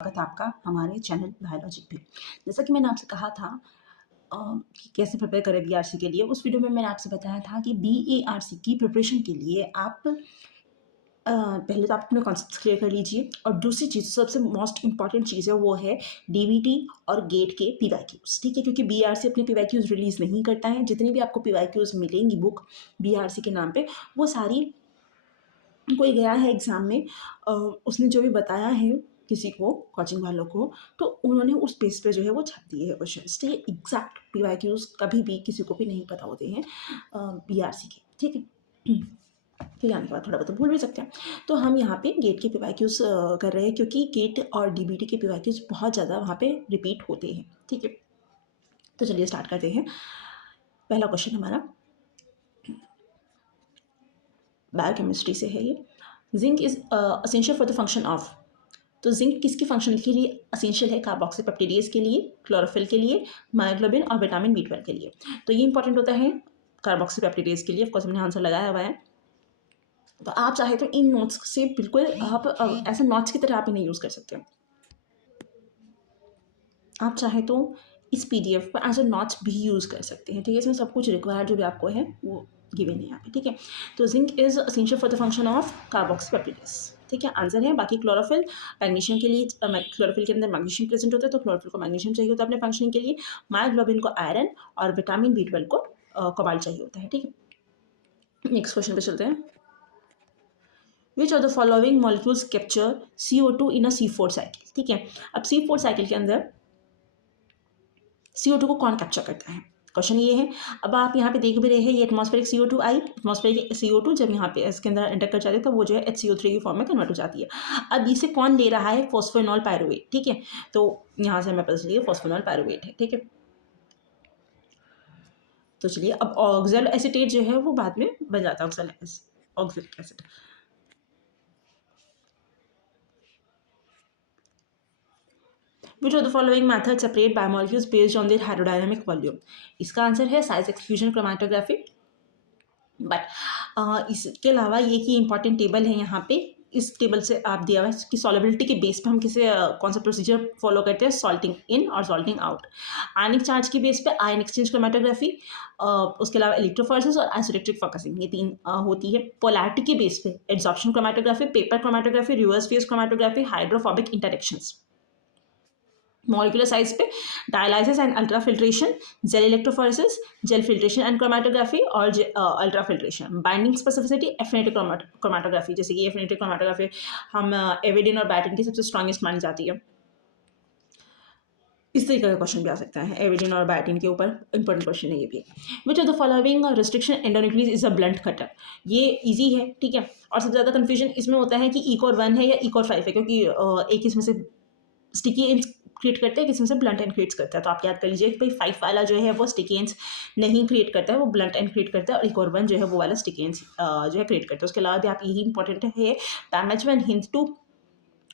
स्वागत है आपका हमारे चैनल बायोलॉजी पे। जैसा कि मैंने आपसे कहा था कि कैसे प्रिपेयर करें बीआरसी के लिए, उस वीडियो में मैंने आपसे बताया था कि बीएआरसी की प्रिपरेशन के लिए आप पहले तो आप अपने कॉन्सेप्ट्स क्लियर कर लीजिए, और दूसरी चीज़ सबसे मोस्ट इंपॉर्टेंट चीज़ है वो है डीवीटी और गेट के पीवाईक्यूज़, ठीक है। क्योंकि बीआरसी अपने पीवाईक्यूज़ रिलीज़ नहीं करता है। जितनी भी आपको पीवाईक्यूज़ मिलेंगी बुक बीआरसी के नाम पे, वो सारी कोई गया है एग्ज़ाम में, उसने जो भी बताया है किसी को, कोचिंग वालों को, तो उन्होंने उस बेस पे जो है वो छाप दिए हैं क्वेश्चंस, ठीक है। एग्जैक्ट पीवाईक्यूज़ कभी भी किसी को भी नहीं पता होते हैं बीआरसी के, ठीक है। फिर आने के बाद थोड़ा बहुत भूल भी सकते हैं। तो हम यहाँ पे गेट के पीवाईक्यूज़ कर रहे हैं, क्योंकि गेट और डीबीटी के पीवाईक्यूज़ बहुत ज़्यादा वहाँ पे रिपीट होते हैं, ठीक है। तो चलिए स्टार्ट करते हैं। पहला क्वेश्चन हमारा बायोकेमिस्ट्री से है। ये zinc is essential for the function of, तो जिंक किसकी फंक्शन के लिए असेंशियल है? कार्बोक्सीपेप्टिडेज के लिए, क्लोरोफिल के लिए, मायोग्लोबिन और विटामिन बी 12 के लिए। तो ये इंपॉर्टेंट होता है कार्बोक्सीपेप्टिडेज के लिए। ऑफकोर्स हमने आंसर लगाया हुआ है। तो आप चाहे तो इन नोट्स से बिल्कुल आप ऐसे नोट्स की तरह आप इन्हें यूज़ कर सकते हैं। आप चाहे तो इस पीडीएफ पर एज अ नोट्स भी यूज़ कर सकते हैं, ठीक है। इसमें सब कुछ रिक्वायर्ड जो भी आपको है वो गिवन है यहाँ पे, ठीक है। तो zinc is essential for the function of carboxypeptidase, ठीक है, आंसर है। बाकी क्लोरोफिल मैग्नीशियम के लिए, क्लोरोफिल के अंदर मैग्नीशियम प्रेजेंट होता है, तो क्लोरोफिल को मैग्नीशियम चाहिए होता है अपने फंक्शनिंग के लिए। मायोग्लोबिन को आयरन और विटामिन बी 12 को कोबाल्ट चाहिए होता है, ठीक है। नेक्स्ट क्वेश्चन पे चलते हैं। विच of the following molecules capture CO2 in a C4 cycle, ठीक है। अब C4 साइकिल के अंदर CO2 को कौन कैप्चर करता है, क्वेश्चन ये है। अब आप यहाँ पे देख भी रहे हैं, ये एटमॉस्फेरिक CO2 आई, एटमॉस्फेरिक CO2 जब यहाँ पे इसके अंदर एंटर कर जाती है तो वो जो है HCO3 की फॉर्म में कन्वर्ट हो जाती है। अब इसे कौन ले रहा है? फॉस्फेनॉल पायरुवेट, ठीक है। तो यहाँ से हमें पता चलिए फॉस्फेनॉल पायरुवेट है, ठीक है। तो चलिए, अब ऑक्सैल एसीटेट जो है वो बाद में बन जाता है oxalic acid. Which of the following methods separate biomolecules based on their hydrodynamic volume? इसका आंसर है साइज एक्सक्लूजन क्रोमैटोग्राफी। बट इसके अलावा ये की इंपॉर्टेंट टेबल है यहाँ पे। इस टेबल से आप दिया हुआ है कि सॉलिबिलिटी के बेस पे हम किसे कौन सा प्रोसीजर फॉलो करते हैं, सॉल्टिंग इन और सॉल्टिंग आउट। आयनिक चार्ज के बेस पे आयन एक्सचेंज क्रोमैटोग्राफी, उसके अलावा इलेक्ट्रोफोरेसिस और आइसोइलेक्ट्रिक फोकसिंग, ये तीन होती है। पोलैरिटी के बेस पे adsorption chromatography, paper chromatography, reverse phase chromatography, hydrophobic interactions. Molecular size पे dialysis and ultra filtration, gel electrophoresis, gel filtration and chromatography और ultra filtration. Binding specificity affinity chromatography, जैसे कि एफिनिटी क्रोमैटोग्राफी हम avidin और बैटिन की सबसे strongest मानी जाती है। इस तरीके का क्वेश्चन भी आ सकता है एविडिन और बायोटिन के ऊपर, इंपॉर्टेंट क्वेश्चन है ये भी। विच of the following restriction endonuclease is a blunt cutter, ये इजी है, ठीक है। और सबसे ज़्यादा कन्फ्यूजन इसमें होता है कि इकोर 1 है या इकोर 5 है, क्योंकि एक इसमें से स्टिकी एंड्स क्रिएट करते हैं, किसी में से ब्लंट एंड क्रिएट करता है। तो आप याद कर लीजिए कि भाई 5 वाला जो है वो स्टिकी एंड्स नहीं क्रिएट करता है, वो ब्लंट एंड क्रिएट करता है, और इकोर 1 जो है वो वाला स्टिकी एंड्स जो है क्रिएट करता है। उसके अलावा भी आप यही इंपॉर्टेंट है पैमेजवन, हिंद2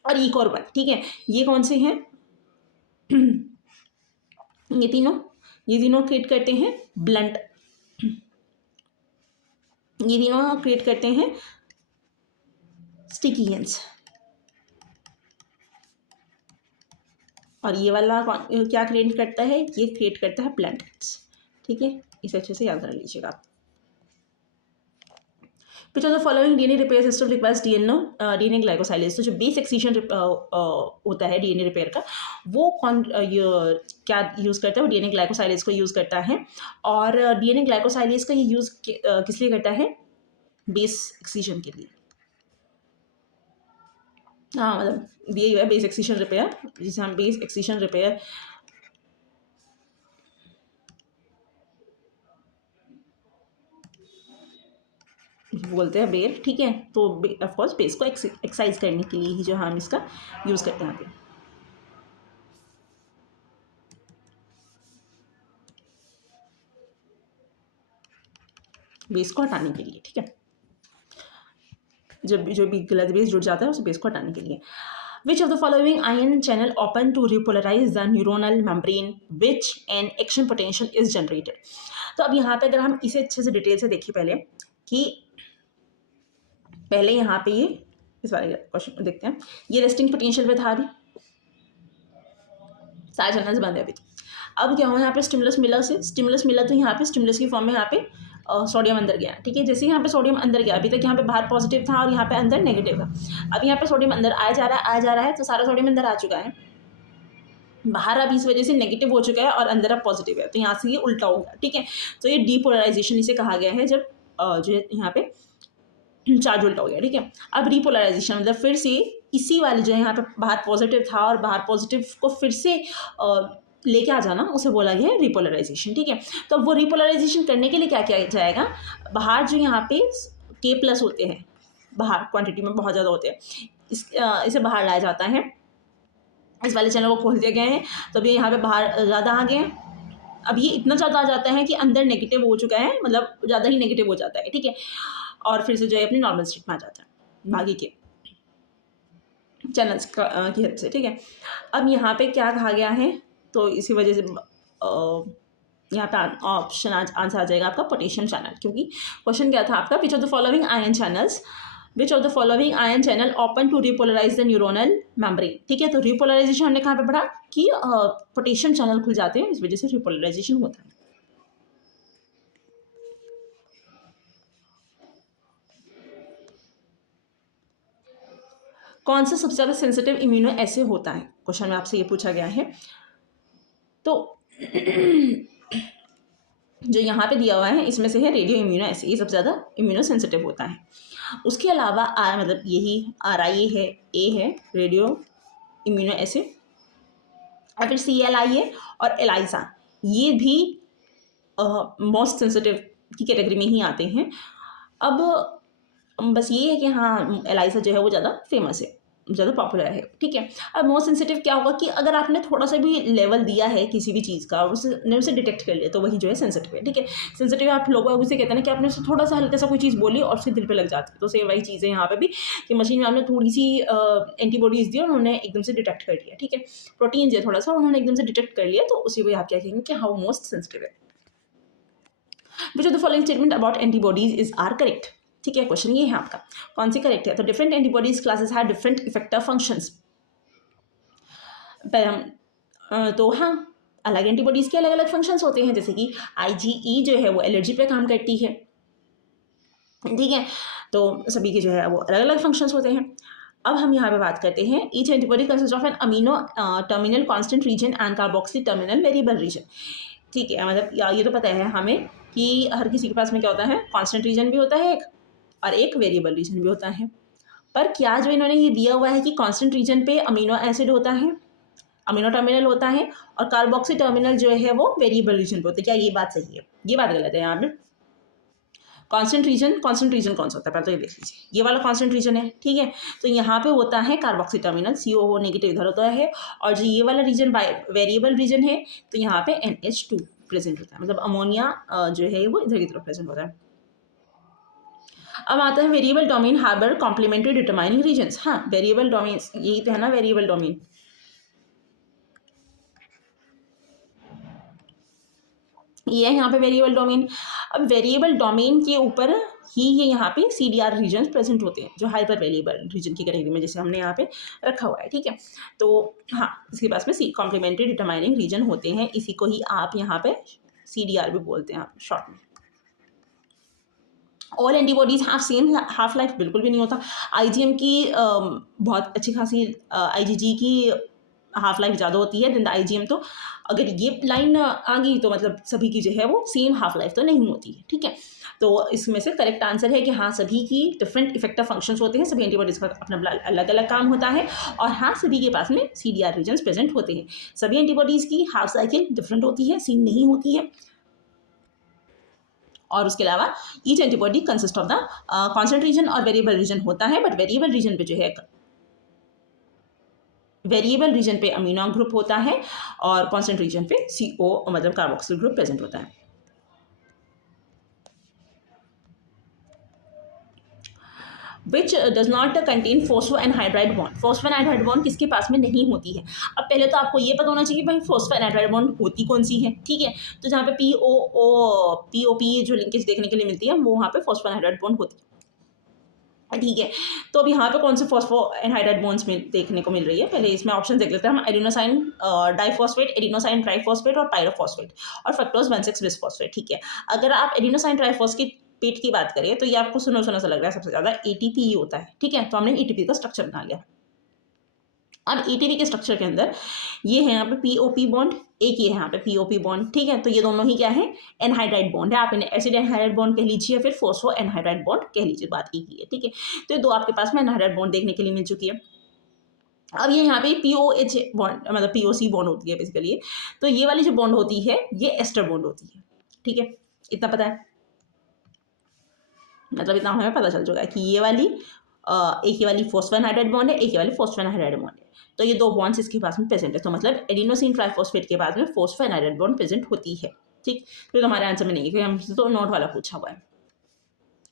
और इकोर 1, ठीक है। ये कौन से हैं? ये तीनों क्रिएट करते हैं ब्लंट, ये तीनों क्रिएट करते हैं स्टिकी एंड्स। और ये वाला क्या क्रिएट करता है? ये क्रिएट करता है ब्लंट एंड्स, ठीक है। इसे अच्छे से याद कर लीजिएगा आप। Which of the following DNA repair system requires DNA ग्लाइकोसाइलेज? तो जो बेस एक्सीजन होता है DNA रिपेयर का, वो कौन क्या यूज़ करता है? वो DNA ग्लाइकोसाइलेज को यूज़ करता है। और DNA ग्लाइकोसाइलेज का ये यूज़ किस लिए करता है? बेस एक्सीजन के लिए। हाँ, मतलब यही है बेस एक्सीजन रिपेयर, जिसे हम बेस एक्सीजन रिपेयर बोलते हैं, बेर, ठीक है। तो ऑफकोर्स बेस को एक्सरसाइज करने के लिए ही जो हम इसका यूज़ करते हैं यहाँ पे, बेस को हटाने के लिए, ठीक है। जब जो भी गलत बेस जुड़ जाता है उस बेस को हटाने के लिए। Which of the following ion channel open to repolarize the neuronal membrane which an action potential is generated? तो अब यहाँ पे अगर हम इसे अच्छे से डिटेल से देखिए पहले, कि पहले यहाँ पे ये इस वाले क्वेश्चन देखते हैं। ये रेस्टिंग पोटेंशियल पे था अभी, सारे चैनल्स बंद है अभी तो। अब क्या हुआ यहाँ पे स्टिमुलस मिला तो यहाँ पे स्टिमुलस की फॉर्म में यहाँ पे सोडियम अंदर गया, ठीक है। जैसे ही यहाँ पे सोडियम अंदर गया, अभी तक यहाँ पे बाहर पॉजिटिव था और यहाँ पे अंदर नेगेटिव था। अब यहाँ पे सोडियम अंदर आया जा रहा है, तो सारा सोडियम अंदर आ चुका है। बाहर अब इस वजह से नेगेटिव हो चुका है और अंदर अब पॉजिटिव है, तो यहाँ से ये उल्टा हो गया, ठीक है। तो ये डीपोलराइजेशन इसे कहा गया है, जब जो है यहाँ पे चार्ज उल्टा हो गया, ठीक है। अब रिपोलराइजेशन मतलब फिर से इसी वाले जो है यहाँ पे बाहर पॉजिटिव था और बाहर पॉजिटिव को फिर से लेके आ जाना, उसे बोला गया है रिपोलराइजेशन, ठीक है। तो वो रिपोलराइजेशन करने के लिए क्या किया जाएगा, बाहर जो यहाँ पे K+ होते हैं, बाहर क्वांटिटी में बहुत ज़्यादा होते हैं, इसे बाहर लाया जाता है। इस वाले चैनल को खोल दिया गया है, तो अभी यहाँ पे बाहर ज़्यादा आ गए हैं। अब ये इतना ज़्यादा आ जाता है कि अंदर नेगेटिव हो चुका है, मतलब ज़्यादा ही नेगेटिव हो जाता है, ठीक है। और फिर से जो है अपनी नॉर्मल स्टेट में आ जाता है बाकी के चैनल्स की हेल्प से, ठीक है। अब यहाँ पे क्या कहा गया है, तो इसी वजह से यहाँ पे ऑप्शन आंसर आ जाएगा आपका पोटेशियम चैनल, क्योंकि क्वेश्चन क्या था आपका, which of the following ion channels open to repolarize the neuronal membrane, ठीक है। तो रिपोलराइजेशन हमने कहाँ पे पढ़ा कि पोटेशियम चैनल खुल जाते हैं, इस वजह से रिपोलराइजेशन होता है। कौन सा सबसे ज़्यादा सेंसिटिव इम्यूनो एसे होता है, क्वेश्चन में आपसे ये पूछा गया है। तो जो यहाँ पे दिया हुआ है इसमें से है रेडियो इम्यूनो एसे, ये सबसे ज़्यादा इम्यूनो सेंसिटिव होता है। उसके अलावा मतलब यही RI है, A है रेडियो इम्यूनो एसे, और फिर CLI है और ELISA, ये भी मोस्ट सेंसिटिव की कैटेगरी में ही आते हैं। अब बस ये है कि हाँ ELISA जो है वो ज़्यादा फेमस है, ज़्यादा पॉपुलर है, ठीक है। अब मोस्ट सेंसिटिव क्या होगा कि अगर आपने थोड़ा सा भी लेवल दिया है किसी भी चीज़ का और उसने उसे डिटेक्ट कर लिया, तो वही जो है सेंसिटिव है, ठीक है। सेंसिटिव आप लोग उसे कहते हैं ना कि आपने उसे थोड़ा सा हल्का सा कोई चीज़ बोली और उसके दिल पे लग जाती है, तो सेम वही चीज़ है यहाँ पे भी कि मशीन में आपने थोड़ी सी एंटीबॉडीज़ दी और उन्होंने एकदम से डिटेक्ट कर लिया, ठीक है। प्रोटीन जो थोड़ा सा उन्होंने एकदम से डिटेक्ट कर लिया, तो उसी को आप क्या कहेंगे कि हाँ मोस्ट सेंसिटिव है। Which of the following statement about antibodies is are correct, ठीक है। क्वेश्चन ये है आपका, कौन सी करेक्ट है, तो different antibodies classes have different effective functions. तो हाँ अलग एंटीबॉडीज के अलग अलग फंक्शंस होते हैं, जैसे कि IgE जो है वो एलर्जी पे काम करती है, ठीक है। तो सभी के जो है वो अलग अलग फंक्शंस होते हैं। अब हम यहाँ पे बात करते हैं, each antibody consist of an amino terminal constant region and carboxy terminal variable region, ठीक है। मतलब ये तो पता है हमें कि हर किसी के पास में क्या होता है, कांस्टेंट रीजन भी होता है एक, और एक वेरिएबल रीजन भी होता है। पर क्या जो इन्होंने ये दिया हुआ है कि कांस्टेंट रीजन पे अमीनो एसिड होता है, अमीनो टर्मिनल होता है, और कार्बोक्सी टर्मिनल जो है वो वेरिएबल रीजन पे होता है, क्या ये बात सही है? ये बात गलत है। यहाँ पे कांस्टेंट रीजन कौन सा होता है, पहले तो ये देख लीजिए, ये वाला कांस्टेंट रीजन है, ठीक है। तो यहाँ पे होता है कार्बोक्सी टर्मिनल, CO नेगेटिव इधर होता है, और जो ये वाला रीजन वेरिएबल रीजन है, तो यहाँ पे NH2 प्रेजेंट होता है, मतलब अमोनिया जो है वो इधर की तरफ प्रेजेंट होता है। अब आता है variable domain harbour complementary determining regions. हाँ वेरिएबल डोमेन यही तो है ना, वेरिएबल डोमेन ये है यहाँ पे वेरिएबल डोमेन। अब वेरिएबल डोमेन के ऊपर ही ये यहाँ पे CDR रीजन प्रेजेंट होते हैं, जो हाइपर वेरिएबल रीजन की कैटेगरी में जैसे हमने यहाँ पे रखा हुआ है, ठीक है। तो हाँ इसके पास में कॉम्प्लीमेंट्री डिटरमाइनिंग रीजन होते हैं, इसी को ही आप यहाँ पे CDR भी बोलते हैं शॉर्ट में। All antibodies have same half life, बिल्कुल भी नहीं होता। IgM की बहुत अच्छी खासी IgG की हाफ लाइफ ज़्यादा होती है देन द IgM। तो अगर ये लाइन आ गई तो मतलब सभी की जो है वो सेम हाफ लाइफ तो नहीं होती है, ठीक है। तो इसमें से करेक्ट आंसर है कि हाँ सभी की डिफरेंट इफेक्टिव फंक्शंस होते हैं, सभी एंटीबॉडीज का अपना अलग अलग काम होता है, और हाँ सभी के पास में CDR रीजन्स प्रेजेंट होते हैं। सभी एंटीबॉडीज की हाफ साइकिल डिफरेंट होती है, सेम नहीं होती है। और उसके अलावा each antibody consist of the constant region और वेरिएबल रीजन होता है, बट वेरिएबल रीजन पे जो है वेरिएबल रीजन पे अमीनो ग्रुप होता है और कांस्टेंट रीजन पे CO मतलब कार्बोक्सिल ग्रुप प्रेजेंट होता है। Which does not contain phosphoanhydride bond. Phosphoanhydride bond किसके पास में नहीं होती है? अब पहले तो आपको ये पता होना चाहिए भाई फोस्फोएनहाइड्राइड बॉन्ड होती कौन सी है, ठीक है। तो जहाँ पे POP जो लिंकेज देखने के लिए मिलती है वो वहाँ पे फोस्फोएनहाइड्राइड बॉन्ड होती है। ठीक है। तो अब यहाँ पे कौन से फॉस्फो एनहाइड्राइड बॉन्ड्स में देखने को मिल रही है, पहले इसमें ऑप्शन देख लेते हैं हम। एडिनोसाइन डाइफॉस्फेट, एडिनोसाइन ट्राइफॉस्फेट और पायरोफॉस्फेट और फ्रक्टोज 1,6 बिसफॉस्फेट। ठीक है। अगर आप एडिनोसाइन ट्राइफॉस्फेट की बात करें तो ये आपको सुनो सुना सा लग रहा है, सबसे ज़्यादा एटीपी ही होता है। ठीक है, तो हमने एटीपी का स्ट्रक्चर बना लिया। अब एटीपी के स्ट्रक्चर के अंदर ये है यहाँ पे पीओपी बॉन्ड, एक ये है यहाँ पे पीओपी बॉन्ड। ठीक है, तो ये दोनों ही क्या है, एनहाइड्राइड बॉन्ड है। आप इन्हें एसिड एनहाइड्राइड बॉन्ड कह लीजिए, फिर फोस्फो एनहाइड्राइड बॉन्ड कह लीजिए, बात एक ही है। ठीक है, तो ये दो आपके पास में एनहाइड्राइड बॉन्ड देखने के लिए मिल चुकी है। अब ये यहाँ पे पीओएच बॉन्ड, मतलब पीओसी बॉन्ड होती है बेसिकली। तो ये वाली जो बॉन्ड होती है ये एस्टर बॉन्ड होती है। ठीक है, इतना पता है, मतलब इतना हमें पता चल चुका है कि ये वाली एक ये वाली फोस्फोएनहाइड्राइड बॉन्ड है, एक ये वाली फोस्फोएनहाइड्राइड बॉन्ड है। तो ये दो बॉन्ड्स इसके पास में प्रेजेंट है, तो मतलब एडिनोसिन ट्राइफॉस्फेट के पास में फोस्फोएनहाइड्राइड बॉन्ड प्रेजेंट होती है। ठीक, तो हमारे आंसर में नहीं है क्योंकि हमसे तो नोट वाला पूछा हुआ है।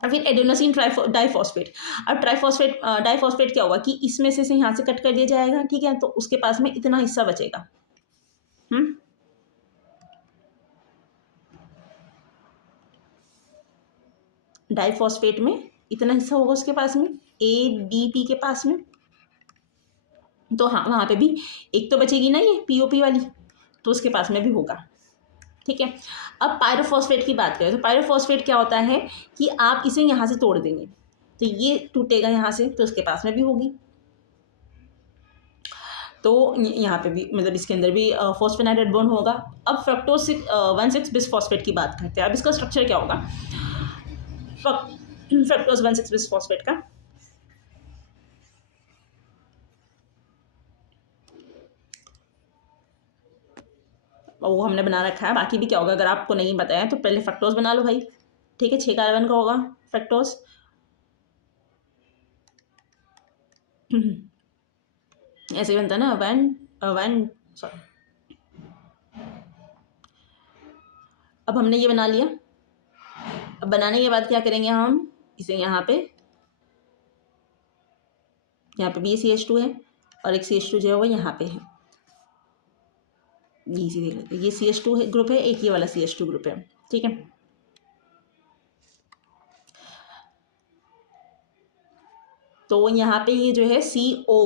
और फिर एडिनोसिन डाइफॉस्फेट। अब डाइफॉस्फेट क्या होगा कि इसमें से यहाँ से कट कर दिया जाएगा। ठीक है, तो उसके पास में इतना हिस्सा बचेगा। डाइफॉस्फेट में इतना हिस्सा होगा उसके पास में, ADP के पास में। तो हाँ, वहाँ पे भी एक तो बचेगी ना ये पीओपी वाली, तो उसके पास में भी होगा। ठीक है, अब पायरोफॉस्फेट की बात करें तो पायरोफॉस्फेट क्या होता है कि आप इसे यहाँ से तोड़ देंगे तो ये टूटेगा यहाँ से, तो उसके पास में भी होगी। तो यहाँ पे भी मतलब इसके अंदर भी फॉस्फेनाइडेड बॉन्ड होगा। अब फ्रक्टोज 1,6 बिसफॉस्फेट की बात करते हैं। अब इसका स्ट्रक्चर क्या होगा, फ्रक्टोज 1,6 बिसफॉस्फेट का वो हमने बना रखा है, बाकी भी क्या होगा अगर आपको नहीं बताया तो पहले फ्रक्टोज बना लो भाई। ठीक है, 6 कार्बन का होगा फ्रक्टोज। ऐसे ही बनता है ना, वन सॉरी। अब हमने ये बना लिया। अब बनाने के बाद क्या करेंगे हम, इसे यहाँ पे भी CH2 है और एक CH2 जो है वो यहाँ पे है। इसी देख लेते हैं, ये CH2 ग्रुप है, एक ये वाला CH2 ग्रुप है। ठीक है, तो यहाँ पे ये जो है CO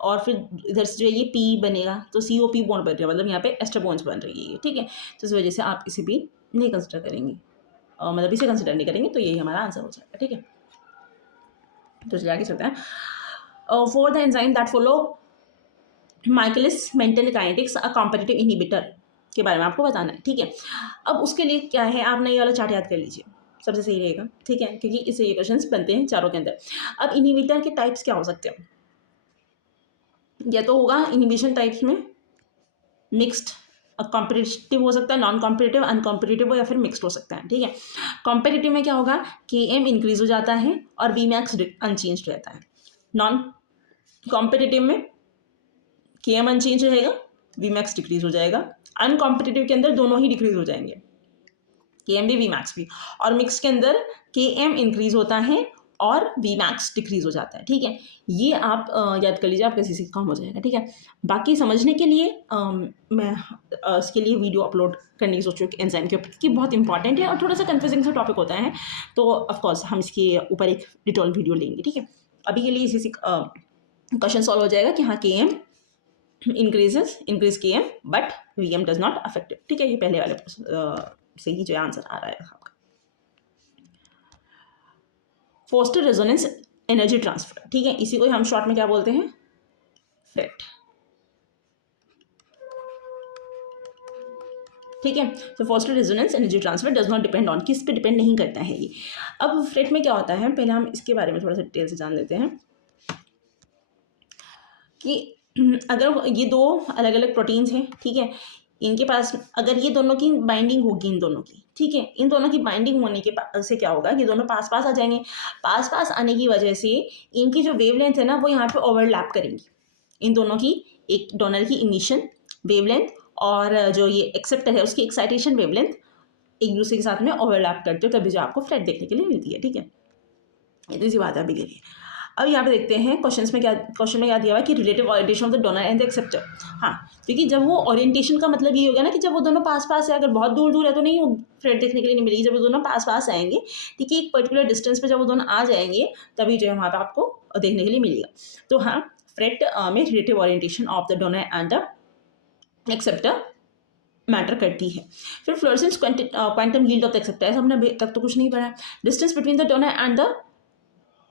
और फिर इधर से जो है ये P बनेगा, तो COP बॉन्ड बन रहा है, मतलब यहाँ पे एस्टर बॉन्ड्स बन रही है। ठीक है, तो इस वजह से आप इसे भी नहीं कंसिडर करेंगे, मतलब इसे कंसिडर नहीं करेंगे, तो यही हमारा आंसर हो जाएगा। ठीक है, तो चलिए आगे चलते हैं। For the enzyme that follow Michaelis mental kinetics a competitive inhibitor के बारे में आपको बताना है। ठीक है, अब उसके लिए क्या है, आप ये वाला चार्ट याद कर लीजिए, सबसे सही रहेगा। ठीक है, क्योंकि इससे ये क्वेश्चंस बनते हैं चारों के अंदर। अब इनहिबिटर के टाइप्स क्या हो सकते हैं, या तो होगा इनहिबिशन टाइप्स में मिक्स्ड, कॉम्पिटिटिव हो सकता है, नॉन कॉम्पिटिटिव, अनकॉम्पिटिटिव या फिर मिक्स्ड हो सकता है। ठीक है, कॉम्पिटिटिव में क्या होगा, Km इंक्रीज हो जाता है और Vmax अनचेंज रहता है। नॉन कॉम्पिटिटिव में Km अनचेंज रहेगा, Vmax डिक्रीज हो जाएगा। अनकॉम्पिटिटिव के अंदर दोनों ही डिक्रीज हो जाएंगे, Km भी Vmax भी। और मिक्स के अंदर Km इंक्रीज होता है और Vmax डिक्रीज हो जाता है। ठीक है, ये आप याद कर लीजिए, आप किसी से काम हो जाएगा। ठीक है, बाकी समझने के लिए मैं इसके लिए वीडियो अपलोड करने की सोच रही हूँ एंजाइम के ऊपर, कि बहुत इंपॉर्टेंट है और थोड़ा सा कन्फ्यूजिंग सा टॉपिक होता है, तो ऑफकोर्स हम इसके ऊपर एक डिटेल वीडियो लेंगे। ठीक है, अभी के लिए इसी क्वेश्चन सॉल्व हो जाएगा कि हाँ Km increase Km but Vm does not affect. ठीक है, ये पहले वाले से ही जो आंसर आ रहा है आपका। Forster resonance energy transfer. ठीक है, इसी को हम शॉर्ट में क्या बोलते हैं, फ्रेट। ठीक है, तो Forster resonance energy transfer does not depend on, किस पे डिपेंड नहीं करता है ये। अब फ्रेट में क्या होता है, पहले हम इसके बारे में थोड़ा सा डिटेल से जान लेते हैं कि अगर ये दो अलग अलग प्रोटीन्स हैं, ठीक है, इनके पास अगर ये दोनों की बाइंडिंग होगी, इन दोनों की, ठीक है, इन दोनों की बाइंडिंग होने के से क्या होगा कि दोनों पास पास आ जाएंगे। पास पास आने की वजह से इनकी जो वेवलेंथ है ना वो यहाँ पे ओवरलैप करेंगी, इन दोनों की, एक डोनर की इमिशन वेवलेंथ और जो ये एक्सेप्टर है उसकी एक्साइटेशन वेवलेंथ एक दूसरे के साथ में ओवरलैप करते हो, तभी जो आपको फ्रेट देखने के लिए मिलती है। ठीक है, ये तो इसी बात है अभी के लिए। अब यहाँ पे देखते हैं क्वेश्चन में क्या दिया हुआ है कि relative orientation of the donor and the acceptor. हाँ, क्योंकि जब वो ओरिएंटेशन का मतलब ये होगा ना कि जब वो दोनों पास पास है, अगर बहुत दूर दूर है तो नहीं वो फ्रेट देखने के लिए नहीं मिलेगी। जब वो दोनों पास पास आएंगे, ठीक है, एक पर्टिकुलर डिस्टेंस पे जब वो दोनों आ जाएंगे तभी जो है वहाँ पर आपको देखने के लिए मिलेगा। तो हाँ, फ्रेट में relative orientation of the donor and the acceptor matter करती है। फिर fluorescence quantum yield of the acceptor, ऐसा हमने अभी तक तो कुछ नहीं पढ़ा। Distance between the donor and the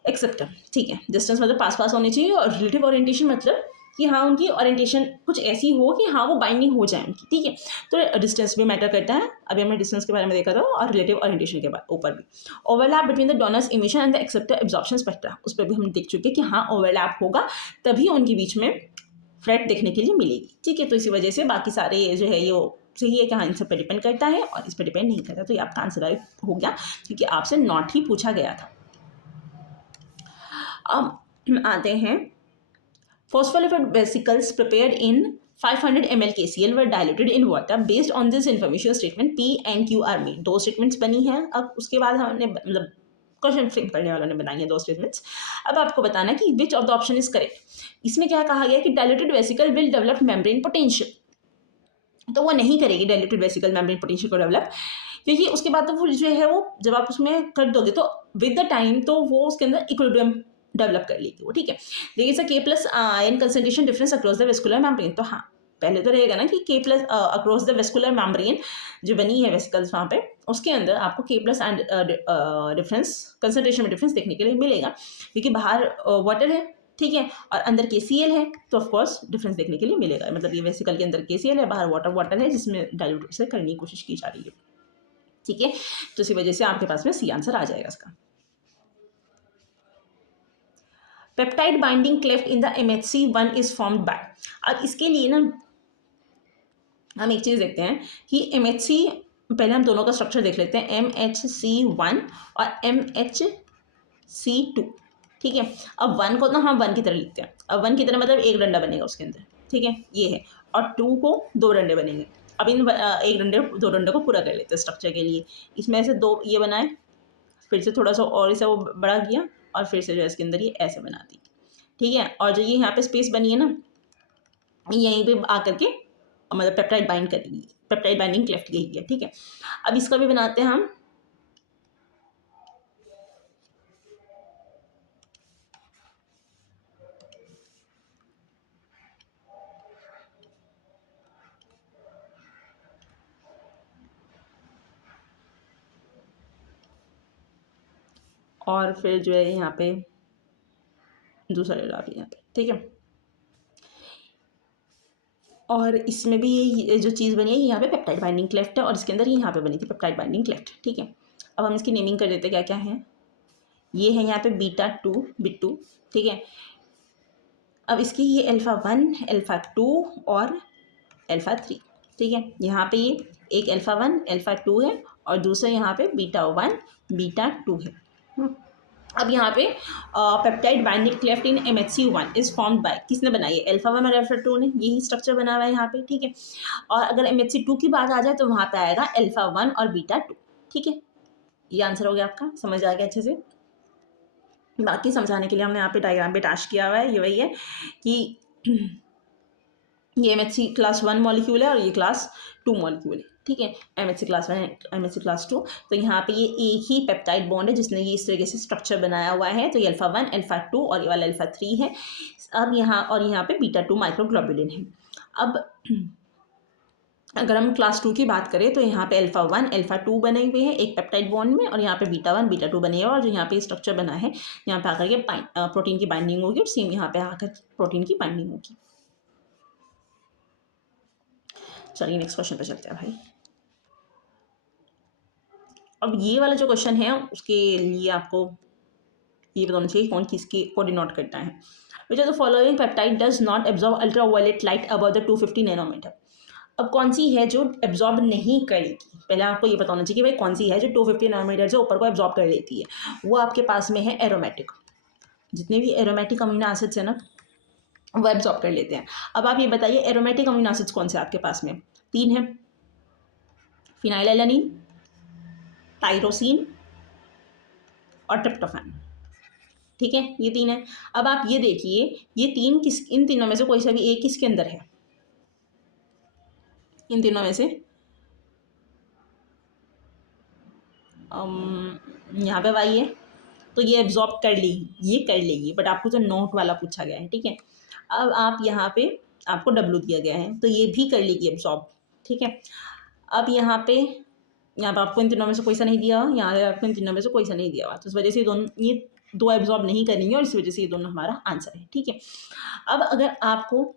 acceptor, ठीक है, डिस्टेंस मतलब पास पास होनी चाहिए, और रिलेटिव ओरिएंटेशन मतलब कि हाँ उनकी ओरिएंटेशन कुछ ऐसी हो कि हाँ वो बाइंडिंग हो जाए उनकी, ठीक है। तो डिस्टेंस भी मैटर करता है, अभी हमने डिस्टेंस के बारे में देखा था, और रिलेटिव ओरिएंटेशन के ऊपर भी। Overlap between the donors emission and the acceptor absorption spectra, उस पर भी हम देख चुके हैं कि हाँ ओवरलैप होगा तभी उनके बीच में फ्रेट देखने के लिए मिलेगी, ठीक है। तो इसी वजह से बाकी सारे जो है ये सही है कि हाँ इन सब पर डिपेंड करता है और इस पर डिपेंड नहीं करता। तो ये आपका आंसर हो गया, क्योंकि आपसे नॉट ही पूछा गया था। अब आते हैं, phospholipid vesicles prepared in 500 ml KCl were diluted in water. Based on this information statement P and Q are made. दो स्टेटमेंट्स बनी हैं। अब उसके बाद हमने मतलब क्वेश्चन फ्रेम करने वालों ने बनाई है दो स्टेटमेंट्स। अब आपको बताना है कि विच of the option is correct. इसमें क्या कहा गया कि diluted vesicle will develop membrane potential, तो वो नहीं करेगी डायल्यूटेड वेसिकल मेम्ब्रेन पोटेंशियल को डेवलप, क्योंकि उसके बाद तो वो जो है वो जब आप उसमें कर दोगे तो विद द टाइम तो वो उसके अंदर इक्विलिब्रियम डेवलप कर लेगी वो, ठीक है। देखिए sir K+ ion concentration difference across the vascular membrane, तो हाँ पहले तो रहेगा ना कि K+ across the vascular membrane जो बनी है वेसिकल्स वहाँ पे, उसके अंदर आपको K+ एंड डिफरेंस कंसंट्रेशन में डिफरेंस देखने के लिए मिलेगा, क्योंकि बाहर वाटर है, ठीक है, और अंदर KCl है, तो ऑफकोर्स डिफरेंस देखने के लिए मिलेगा। मतलब ये वेसिकल के अंदर KCl है, बाहर वाटर है जिसमें डाइल्यूट से करने की कोशिश की जा रही है, ठीक है। तो इसी वजह से आपके पास में सी आंसर आ जाएगा इसका। Peptide binding cleft in the MHC1 is formed by. अब इसके लिए ना हम एक चीज़ देखते हैं कि MHC, पहले हम दोनों का स्ट्रक्चर देख लेते हैं, MHC1 और MHC2, ठीक है। अब 1 को ना हम 1 की तरह लिखते हैं। अब 1 की तरह मतलब एक डंडा बनेगा उसके अंदर, ठीक है, ये है, और 2 को 2 डंडे बनेंगे। अब इन एक डंडे 2 डंडे को पूरा कर लेते हैं स्ट्रक्चर के लिए। इसमें से 2 ये बनाए, फिर से थोड़ा सा और इसे वो बड़ा किया, और फिर से जो है इसके अंदर ये ऐसे बना दी, ठीक है। और जो ये यहाँ पे स्पेस बनी है ना, यहीं पे आकर के मतलब पेप्टाइड बाइंड करेगी, पेप्टाइड बाइंडिंग क्लेफ्ट यही है, ठीक है। अब इसका भी बनाते हैं हम। और फिर जो है यहाँ पे दूसरा ले लो आप यहाँ पे, ठीक है। और इसमें भी ये जो चीज़ बनी है यहाँ पे पेप्टाइड बाइंडिंग क्लेफ्ट है, और इसके अंदर यहाँ पे बनी थी पेप्टाइड बाइंडिंग क्लेफ्ट, ठीक है। अब हम इसकी नेमिंग कर देते हैं, क्या क्या है। ये है यहाँ पे β2 बिट2, ठीक है। अब इसकी ये α1 α2 और α3, ठीक है। यहाँ पे ये एक α1 α2 है, और दूसरा यहाँ पे β1 β2 है। अब यहाँ पे peptide binding cleft in MHC1 is formed by, किसने बनाई है, α1 और α2 ने, यही स्ट्रक्चर बना हुआ है यहाँ पे, ठीक है। और अगर MHC2 की बात आ जाए तो वहाँ पे आएगा α1 और β2, ठीक है। ये आंसर हो गया आपका, समझ आ गया अच्छे से। बाकी समझाने के लिए हमने यहाँ पे डायग्राम पे अटैच किया हुआ है, ये वही है कि ये MHC क्लास 1 मॉलिक्यूल है और ये क्लास 2 मॉलिक्यूल है, ठीक है। MHC क्लास 1 MHC क्लास 2, तो यहाँ पे ये एक ही पेप्टाइड बॉन्ड है जिसने ये इस तरीके से स्ट्रक्चर बनाया हुआ है। तो ये α1 α2 और ये वाला α3 है। अब यहाँ और यहाँ पे β2 माइक्रोग्लोबुलिन है। अब अगर हम क्लास 2 की बात करें तो यहाँ पे α1 α2 बने हुए हैं एक पेप्टाइड बॉन्ड में, और यहाँ पे β1 β2 बने हुए, और जो यहाँ पे स्ट्रक्चर बना है यहाँ पे आकर के प्रोटीन की बाइंडिंग होगी, और सेम यहाँ पे आकर प्रोटीन की बाइंडिंग होगी। चलिए नेक्स्ट क्वेश्चन पे चलते हैं भाई। अब ये वाला जो क्वेश्चन है उसके लिए आपको ये बताना चाहिए कौन किसकी को डिनोट करता है। Which are the following peptide does not absorb ultraviolet light above the 250 nanometre. अब कौन सी है जो एब्जॉर्ब नहीं करेगी, पहले आपको ये बताना चाहिए कि भाई कौन सी है जो 250 नैनोमीटर से ऊपर को एब्जॉर्ब कर लेती है। वो आपके पास में है एरोमेटिक, जितने भी एरोमेटिक अमीनो एसिड्स है ना वो एब्जॉर्ब कर लेते हैं। अब आप ये बताइए एरोमेटिक अमीनो एसिड्स कौन से आपके पास में, 3 है, फिनाइलएलानिन, टाइरोसिन और ट्रिप्टोफैन, ठीक है, ये 3 है। अब आप ये देखिए, ये 3 इन तीनों में से कोई सा भी एक किसके अंदर है? इन तीनों में से यहाँ पे वाई है, तो ये एब्जॉर्ब कर लेगी, ये कर लेगी, बट आपको तो नोट वाला पूछा गया है, ठीक है। अब आप यहाँ पे आपको डब्लू दिया गया है, तो ये भी कर लेगी एब्जॉर्ब, ठीक है। अब यहाँ पे आपको इन तीनों में से कोई सा नहीं दिया हुआ, यहाँ पे आपको इन तीनों में से कोई सा नहीं दिया हुआ, तो इस वजह से ये दो एब्जॉर्ब नहीं करेंगे और इस वजह से ये दोनों हमारा आंसर है, ठीक है। अब अगर आपको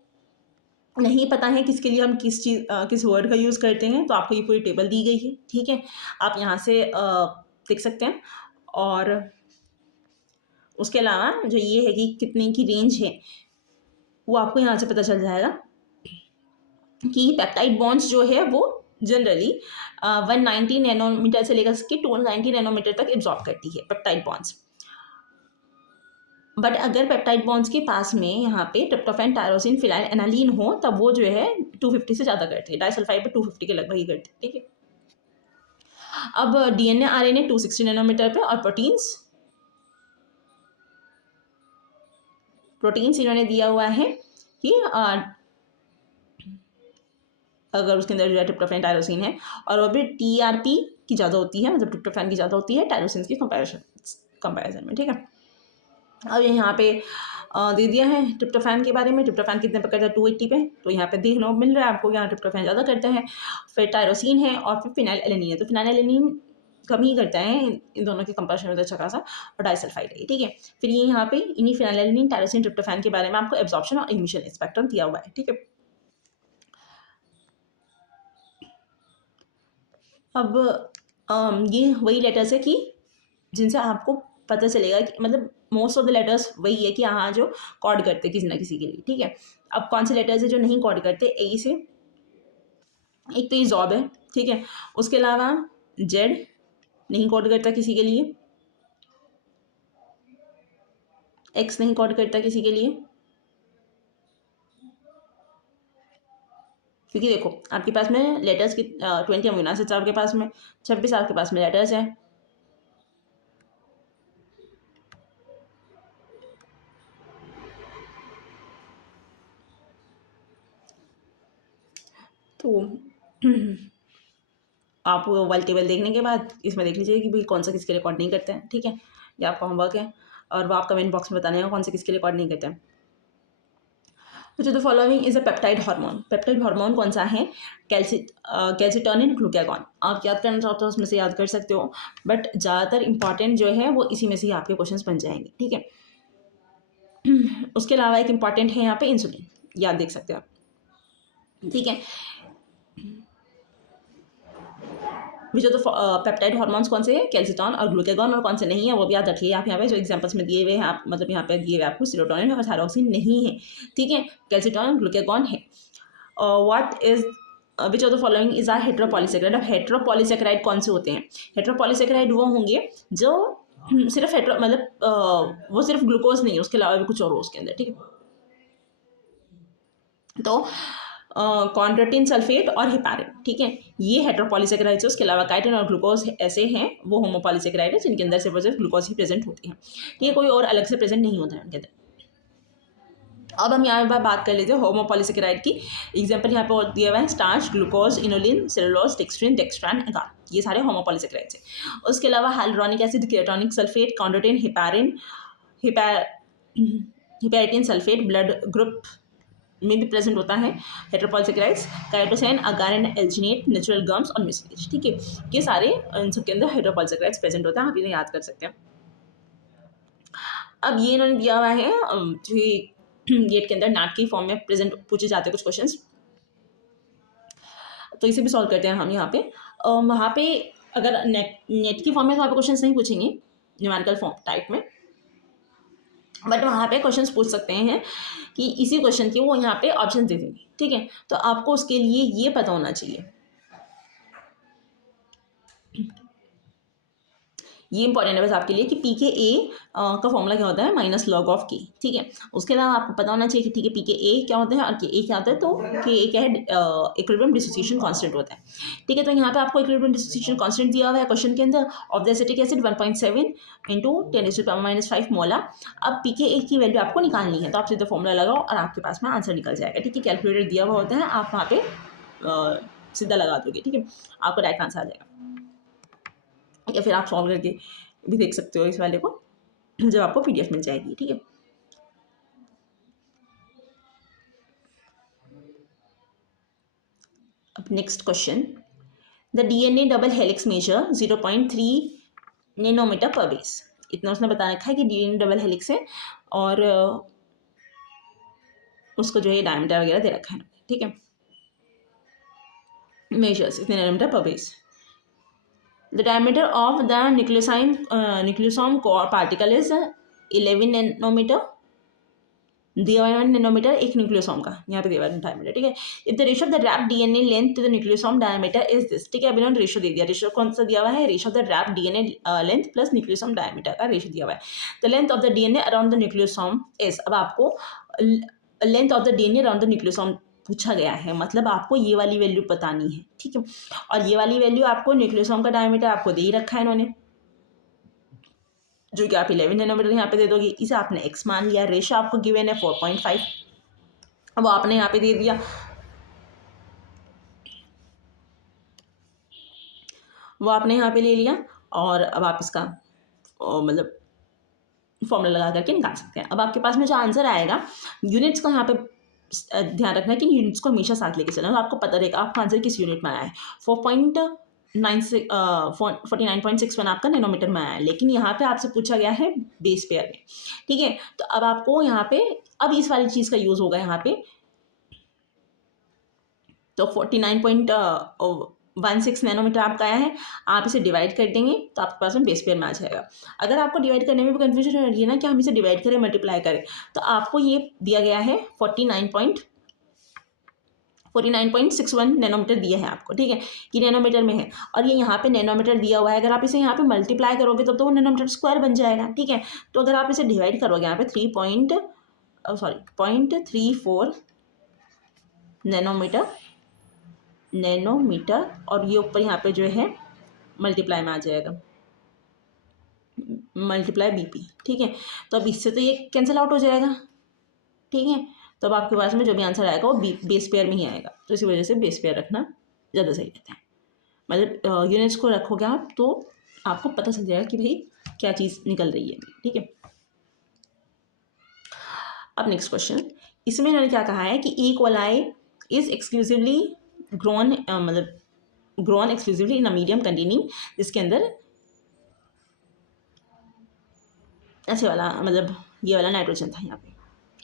नहीं पता है किसके लिए हम किस वर्ड का यूज़ करते हैं, तो आपको ये पूरी टेबल दी गई है, ठीक है। आप यहाँ से देख सकते हैं। और उसके अलावा जो ये है कि कितने की रेंज है, वो आपको यहाँ से पता चल जाएगा कि पेप्टाइड बॉन्ड्स जो है वो जनरली 190 नैनोमीटर से लेकर के 290 नैनोमीटर तक एब्जॉर्ब करती है पेप्टाइड बॉन्ड्स। बट अगर पेप्टाइड बॉन्ड्स के पास में यहाँ पे ट्रिप्टोफैन, टायरोसिन, फिनाइल एनालीन हो, तब वो जो है 250 से ज़्यादा करती है। डाइसल्फाइड पे 250 के लगभग ही करती है, ठीक है। अब डीएनए आरएनए 260 नैनोमीटर पे, और प्रोटीन्स इन्होंने दिया हुआ है कि अगर उसके अंदर जो है ट्रिप्टोफैन, टायरोसिन है, और वो भी टीआरपी की ज़्यादा होती है, मतलब ट्रिप्टोफैन की ज़्यादा होती है टायरोसिन की कंपेरिजन में, ठीक है। अब यहाँ पे दे दिया है ट्रिप्टोफैन के बारे में, ट्रिप्टोफैन कितने पे करता है 280 पे, तो यहाँ पे देखना मिल रहा है आपको यहाँ ट्रिप्टोफैन ज़्यादा करता है, फिर टायरोसिन है, और फिर फिनाइल एलेनिन है, तो फिनाइल एलेनिन कम ही करता है इन दोनों के कंपेरिजन में, तो अच्छा खासा, और डाइसल्फाइड है, ठीक है। फिर ये यहाँ पे इन्हीं फिनाइल एलेनिन, टायरोसिन, ट्रिप्टोफैन के बारे में आपको एब्जॉर्प्शन और इमिशन स्पेक्ट्रम दिया हुआ है, ठीक है। अब ये वही लेटर्स है कि जिनसे आपको पता चलेगा कि मतलब मोस्ट ऑफ द लेटर्स वही है कि हाँ जो कॉर्ड करते किसी ना किसी के लिए, ठीक है। अब कौन से लेटर्स है जो नहीं कॉर्ड करते? ए से, एक तो ये जॉब है, ठीक है। उसके अलावा जेड नहीं कॉर्ड करता किसी के लिए, एक्स नहीं कॉर्ड करता किसी के लिए, क्योंकि देखो आपके पास में लेटर्स की 20 अमीनो एसिड्स आपके पास में, 26 आपके पास में लेटर्स हैं, तो आप वाइल टेबल देखने के बाद इसमें देख लीजिए कि भाई कौन सा किसके रिकॉर्ड नहीं करते हैं, ठीक है। ये आपका होमवर्क है, और वो आप कमेंट बॉक्स में बताने का कौन से किसके रिकॉर्ड नहीं करते हैं। तो the following is a peptide hormone. Peptide hormone कौन सा है? Calcitonin glucagon. आप याद करना चाहते हो उसमें से याद कर सकते हो, बट ज़्यादातर इंपॉर्टेंट जो है वो इसी में से ही आपके क्वेश्चंस बन जाएंगे, ठीक है। उसके अलावा एक इंपॉर्टेंट है यहाँ पे इंसुलिन, याद देख सकते हो आप, ठीक है। जो तो पेप्टाइड हार्मोन्स कौन से हैं? कैल्सिटोन और ग्लूकागॉन, और कौन से नहीं है वो भी याद रखिए। आप यहाँ पे जो एग्जांपल्स में दिए हुए हैं, आप मतलब यहाँ पे दिए हुए आपको सेरोटोनिन और थायरोक्सिन नहीं है, ठीक है। कैल्सिटोन ग्लूकागॉन है। What is which of the following is are heteropolysaccharide. अब हेट्रोपॉलीसेकेराइड कौन से होते हैं? हेट्रोपॉलीसेकेराइड वो होंगे जो सिर्फ वो सिर्फ ग्लूकोज नहीं है, उसके अलावा भी कुछ और हो उसके अंदर, ठीक है। तो कॉन्ड्रोटिन सल्फेट और हेपारिन, ठीक है, ये हेट्रोपॉलीसेकेराइड्स है। उसके अलावा काइटिन और ग्लूकोज ऐसे हैं, वो होमोपॉलीसेकेराइड है, जिनके अंदर सिर्फ ग्लूकोज ही प्रेजेंट होती है, ठीक है, कोई और अलग से प्रेजेंट नहीं होता है उनके अंदर। अब हम यहाँ पर बात कर लेते हैं होमोपॉलीसेकेराइड की। एग्जांपल यहाँ पे दिया हुआ है starch, glucose, inulin, cellulose, dextrin, dextran, agar, ये सारे होमोपॉलीसेकेराइड्स हैं। उसके अलावा hyaluronic acid, ketonic sulfate, chondroitin, heparin, heparitin sulfate blood group में भी प्रेजेंट होता है। Heteropolysaccharides, chitosan, agarin, alginate, natural gums और म्यूसिलेज, ठीक है, ये सारे इन सब के अंदर हेट्रोपॉलीसेकेराइड्स प्रेजेंट होता है, आप इन्हें याद कर सकते हैं। अब ये इन्होंने दिया हुआ है गेट के अंदर नाट की फॉर्म में प्रेजेंट पूछे जाते हैं कुछ क्वेश्चंस, तो इसे भी सॉल्व करते हैं हम यहाँ पे। वहाँ पे अगर नेट की फॉर्म में तो आप क्वेश्चंस नहीं पूछेंगे न्यूमेरिकल फॉर्म टाइप में, बट वहाँ पे क्वेश्चंस पूछ सकते हैं कि इसी क्वेश्चन के वो यहाँ पे ऑप्शन दे देंगे, ठीक है। तो आपको उसके लिए ये पता होना चाहिए ये इंपॉर्टेंट है बस आपके लिए कि पी के ए का फॉर्मूला क्या होता है, माइनस लॉग ऑफ के। ठीक है, उसके अलावा आपको पता होना चाहिए कि ठीक है पी के ए क्या होता है और के ए क्या होता है। तो के ए क्या है, इक्विलिब्रियम डिसोसिएशन कांस्टेंट होता है। ठीक है, तो यहाँ पे आपको इक्विलिब्रियम डिसोसिएशन कांस्टेंट दिया हुआ है क्वेश्चन के अंदर, of the acetic acid 1.7 into 10⁻⁵ मोला। अब पी के ए की वैल्यू आपको निकालनी है, तो आप सीधा फॉर्मूला लगाओ और आपके पास में आंसर निकल जाएगा। ठीक है, कैलकुलेटर दिया हुआ होता है, आप वहाँ पे सीधा लगा दोगे। ठीक है, आपको डायरेक्ट आंसर आ जाएगा, या फिर आप सॉल्व करके भी देख सकते हो इस वाले को जब आपको पीडीएफ मिल जाएगी। ठीक है, अब next question, the DNA double helix measure 0.3 nanometre पर बेस। इतना उसने बता रखा है कि डीएनए डबल हेलिक्स है और उसको जो है डायमीटर वगैरह दे रखा है। ठीक है, मेजर्स इतने नैनोमीटर पर base. The diameter of the nucleosome core particle is 11 nanometre, दिया हुआ है नैनोमीटर एक न्यूक्लियोसोम का, यहाँ पे दिया हुआ है डायमीटर। ठीक है, if the ratio of the wrap DNA length to the nucleosome diameter is this. ठीक है, अभी उन्होंने रेशियो दे दिया, रेशियो कौन सा दिया हुआ है, ratio of the wrap DNA length plus nucleosome diameter का रेशियो दिया हुआ है। The length of the DNA around the nucleosome is, अब आपको length of the DNA around the nucleosome पूछा गया है, मतलब आपको ये वाली वैल्यू बतानी है। ठीक है, और ये वाली वैल्यू आपको न्यूक्लियोसोम का डायमीटर आपको दे ही रखा है इन्होंने, जो कि आप 11 नैनोमीटर यहाँ पे दे दोगे, इसे आपने x मान लिया। रेशियो आपको गिवन है 4.5, अब आपने यहाँ पे दे दिया, वो आपने यहाँ पे ले लिया और अब आप इसका मतलब फॉर्मूला लगा करके निकाल सकते हैं। अब आपके पास में जो आंसर आएगा, यूनिट्स का यहाँ पे ध्यान रखना है कि यूनिट्स को हमेशा साथ लेके चलना, आपको पता रहेगा आपका आंसर किस यूनिट में आया है। 49.61 आपका नैनोमीटर में आया है, लेकिन यहाँ पे आपसे पूछा गया है बेस पेयर में। ठीक है, तो अब आपको यहाँ पे अब इस वाली चीज़ का यूज़ होगा यहाँ पे, तो 49.16 नैनोमीटर आपका आया है, आप इसे डिवाइड कर देंगे तो आपके पास में बेस पेयर में आ जाएगा। अगर आपको डिवाइड करने में भी कन्फ्यूजन हो रही है ना कि हम इसे डिवाइड करें मल्टीप्लाई करें, तो आपको ये दिया गया है 49.61 नैनोमीटर दिया है आपको। ठीक है, कि नैनोमीटर में है और ये यहाँ पे नैनोमीटर दिया हुआ है, अगर आप इसे यहाँ पे मल्टीप्लाई करोगे तब तो वो नैनोमीटर स्क्वायर बन जाएगा। ठीक है, तो अगर आप इसे डिवाइड करोगे यहाँ पे 0.34 नैनोमीटर और ये ऊपर यहाँ पे जो है मल्टीप्लाई में आ जाएगा, मल्टीप्लाई बीपी। ठीक है, तो अब इससे तो ये कैंसिल आउट हो जाएगा। ठीक है, तो अब आपके पास में जो भी आंसर आएगा वो बेस पेयर में ही आएगा, तो इसी वजह से बेस पेयर रखना ज़्यादा सही रहता है। मतलब यूनिट्स को रखोगे आप तो आपको पता चल जाएगा कि भाई क्या चीज़ निकल रही है। ठीक है, अब नेक्स्ट क्वेश्चन, इसमें इन्होंने क्या कहा है कि E coli is exclusively grown exclusively in a medium containing, जिसके अंदर ऐसे वाला मतलब ये वाला नाइट्रोजन था यहाँ पे।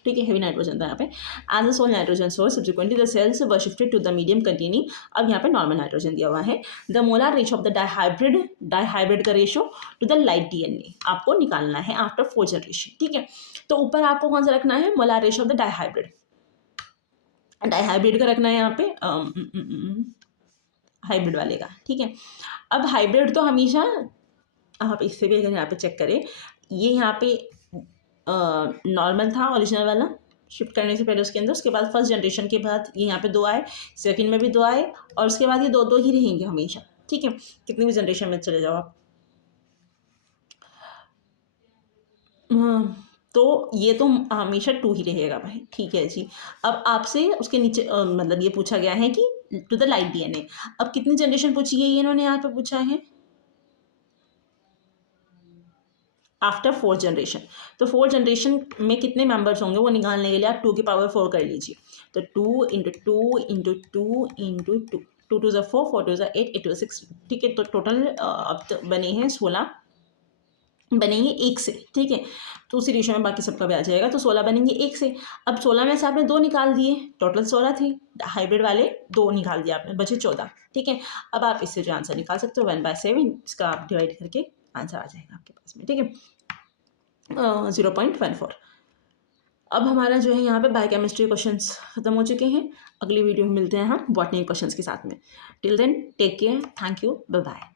ठीक है, हेवी नाइट्रोजन था यहाँ पे। As a sole nitrogen source subsequently the cells were shifted to the medium containing, अब यहाँ पे नॉर्मल नाइट्रोजन दिया हुआ है। The molar ratio of the dihybrid का ratio to the light DNA आपको निकालना है आफ्टर 4 जनरेशन। ठीक है, तो ऊपर आपको कौन सा रखना है, molar ratio of the dihybrid का रखना है यहाँ पे हाइब्रिड वाले का। ठीक है, अब हाइब्रिड तो हमेशा आप इससे भी अगर यहाँ पे चेक करें, ये यहाँ पे नॉर्मल था ओरिजिनल वाला शिफ्ट करने से पहले उसके अंदर, उसके बाद फर्स्ट जनरेशन के बाद ये यहाँ पे 2 आए, सेकंड में भी 2 आए और उसके बाद ये 2 ही रहेंगे हमेशा। ठीक है, कितनी भी जनरेशन में चले जाओ आप। तो ये तो हमेशा 2 ही रहेगा भाई। ठीक है जी, अब आपसे उसके नीचे मतलब ये पूछा गया है कि टू द लाइट डीएनए, अब कितनी जनरेशन पूछी है ये इन्होंने यहाँ पे पूछा है, आफ्टर 4 जनरेशन। तो 4 जनरेशन में कितने मेंबर्स होंगे वो निकालने के लिए आप 2 की पावर 4 कर लीजिए, तो 2 इंटू 2 इंटू 2 इंटू 2, 2 2 ज़ा 4, 4 2 ज़ा 8, 8 2 6। ठीक है, तो टोटल अब तो बने हैं 16 बनेंगे 1 से। ठीक है, तो उसी रेशो में बाकी सबका भी आ जाएगा, तो 16 बनेंगे 1 से। अब 16 में से आपने 2 निकाल दिए, टोटल 16 थे, हाइब्रिड वाले 2 निकाल दिया आपने, बचे 14। ठीक है, अब आप इससे जो आंसर निकाल सकते हो 1/7, इसका आप डिवाइड करके आंसर आ जाएगा आपके पास में। ठीक है, 0.14। अब हमारा जो है यहाँ पे बायोकेमिस्ट्री क्वेश्चंस खत्म हो चुके हैं। अगली वीडियो में मिलते हैं हम बॉटनी क्वेश्चंस के साथ में। Till then take care, thank you, bye bye.